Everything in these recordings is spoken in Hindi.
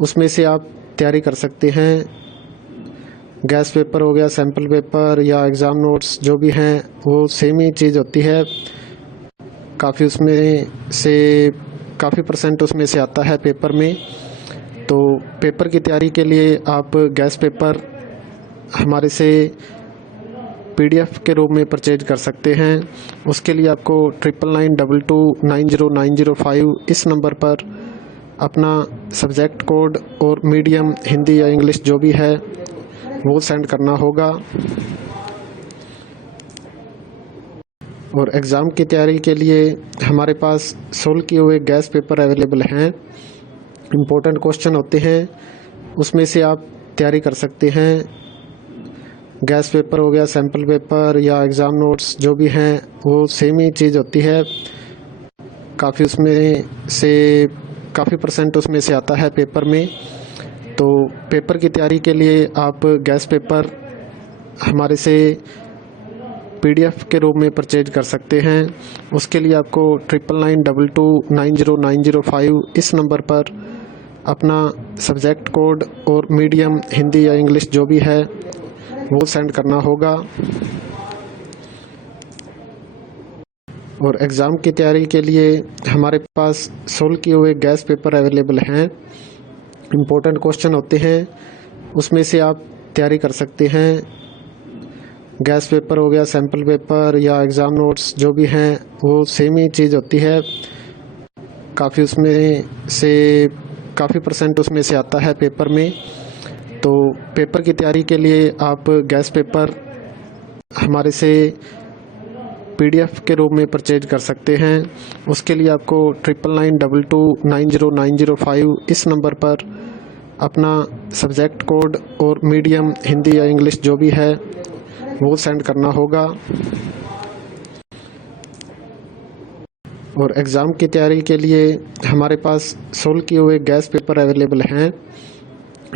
उसमें से आप तैयारी कर सकते हैं। गैस पेपर हो गया, सैम्पल पेपर या एग्ज़ाम नोट्स जो भी हैं वो सेम ही चीज़ होती है। काफ़ी उसमें से काफ़ी परसेंट उसमें से आता है पेपर में। तो पेपर की तैयारी के लिए आप गैस पेपर हमारे से PDF के रूप में परचेज कर सकते हैं। उसके लिए आपको 9992290905 इस नंबर पर अपना सब्जेक्ट कोड और मीडियम हिंदी या इंग्लिश जो भी है वो सेंड करना होगा। और एग्ज़ाम की तैयारी के लिए हमारे पास सोल्व किए हुए गैस पेपर अवेलेबल हैं। इम्पोर्टेंट क्वेश्चन होते हैं, उसमें से आप तैयारी कर सकते हैं। गैस पेपर हो गया, सैम्पल पेपर या एग्ज़ाम नोट्स जो भी हैं वो सेम ही चीज़ होती है। काफ़ी उसमें से काफ़ी परसेंट उसमें से आता है पेपर में। तो पेपर की तैयारी के लिए आप गैस पेपर हमारे से PDF के रूप में परचेज कर सकते हैं। उसके लिए आपको 9992290905 इस नंबर पर अपना सब्जेक्ट कोड और मीडियम हिंदी या इंग्लिश जो भी है वो सेंड करना होगा। और एग्ज़ाम की तैयारी के लिए हमारे पास सोल्व किए हुए गैस पेपर अवेलेबल हैं। इम्पोर्टेंट क्वेश्चन होते हैं, उसमें से आप तैयारी कर सकते हैं। गैस पेपर हो गया, सैम्पल पेपर या एग्ज़ाम नोट्स जो भी हैं वो सेम ही चीज़ होती है। काफ़ी उसमें से काफ़ी परसेंट उसमें से आता है पेपर में। तो पेपर की तैयारी के लिए आप गैस पेपर हमारे से PDF के रूप में परचेज कर सकते हैं। उसके लिए आपको 9992290905 इस नंबर पर अपना सब्जेक्ट कोड और मीडियम हिंदी या इंग्लिश जो भी है वो सेंड करना होगा। और एग्ज़ाम की तैयारी के लिए हमारे पास सोल्व किए हुए गैस पेपर अवेलेबल हैं।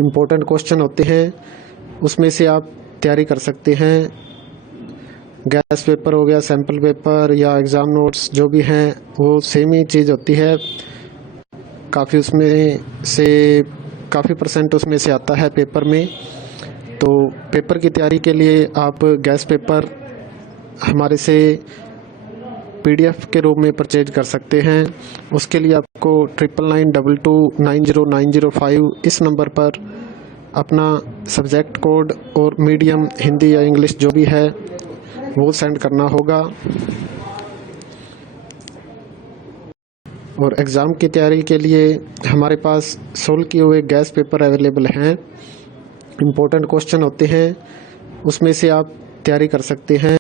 इम्पोर्टेंट क्वेश्चन होते हैं, उसमें से आप तैयारी कर सकते हैं। गैस पेपर हो गया, सैम्पल पेपर या एग्ज़ाम नोट्स जो भी हैं वो सेम ही चीज़ होती है। काफ़ी उसमें से काफ़ी परसेंट उसमें से आता है पेपर में। तो पेपर की तैयारी के लिए आप गैस पेपर हमारे से PDF के रूप में परचेज कर सकते हैं। उसके लिए आपको 9992290905 इस नंबर पर अपना सब्जेक्ट कोड और मीडियम हिंदी या इंग्लिश जो भी है वो सेंड करना होगा। और एग्ज़ाम की तैयारी के लिए हमारे पास सोल्व किए हुए गैस पेपर अवेलेबल हैं। इम्पोर्टेंट क्वेश्चन होते हैं, उसमें से आप तैयारी कर सकते हैं।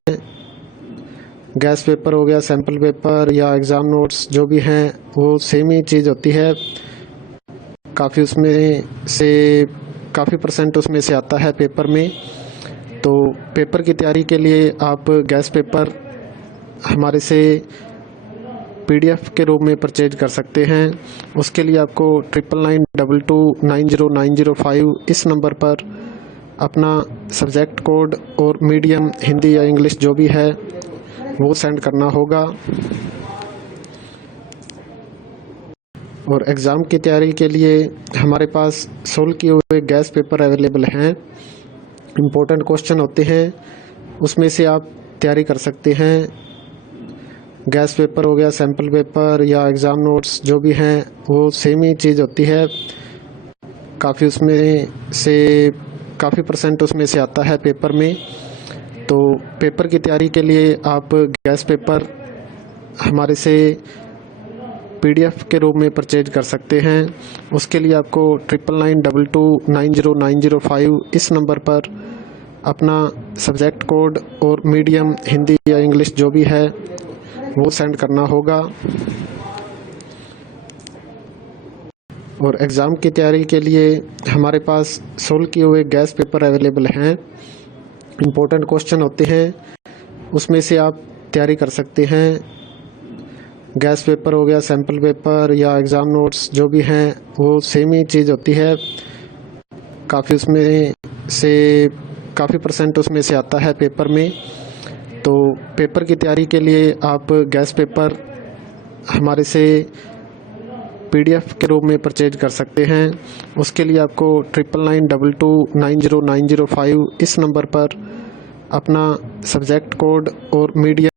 गैस पेपर हो गया, सैम्पल पेपर या एग्ज़ाम नोट्स जो भी हैं वो सेम ही चीज़ होती है। काफ़ी उसमें से काफ़ी परसेंट उसमें से आता है पेपर में। तो पेपर की तैयारी के लिए आप गैस पेपर हमारे से PDF के रूप में परचेज कर सकते हैं। उसके लिए आपको 9992290905 इस नंबर पर अपना सब्जेक्ट कोड और मीडियम हिंदी या इंग्लिश जो भी है वो सेंड करना होगा। और एग्ज़ाम की तैयारी के लिए हमारे पास सोल्व किए हुए गैस पेपर अवेलेबल हैं। इम्पोर्टेंट क्वेश्चन होते हैं, उसमें से आप तैयारी कर सकते हैं। गैस पेपर हो गया, सैम्पल पेपर या एग्ज़ाम नोट्स जो भी हैं वो सेम ही चीज़ होती है। काफ़ी उसमें से काफ़ी परसेंट उसमें से आता है पेपर में। तो पेपर की तैयारी के लिए आप गैस पेपर हमारे से PDF के रूप में परचेज कर सकते हैं। उसके लिए आपको 9992290905 इस नंबर पर अपना सब्जेक्ट कोड और मीडियम हिंदी या इंग्लिश जो भी है वो सेंड करना होगा। और एग्ज़ाम की तैयारी के लिए हमारे पास सोल्व किए हुए गैस पेपर अवेलेबल हैं। इम्पोर्टेंट क्वेश्चन होते हैं, उसमें से आप तैयारी कर सकते हैं। गैस पेपर हो गया, सैम्पल पेपर या एग्ज़ाम नोट्स जो भी हैं वो सेम ही चीज़ होती है। काफ़ी उसमें से काफ़ी परसेंट उसमें से आता है पेपर में। तो पेपर की तैयारी के लिए आप गैस पेपर हमारे से PDF के रूप में परचेज कर सकते हैं। उसके लिए आपको 9992290905 इस नंबर पर अपना सब्जेक्ट कोड और मीडियम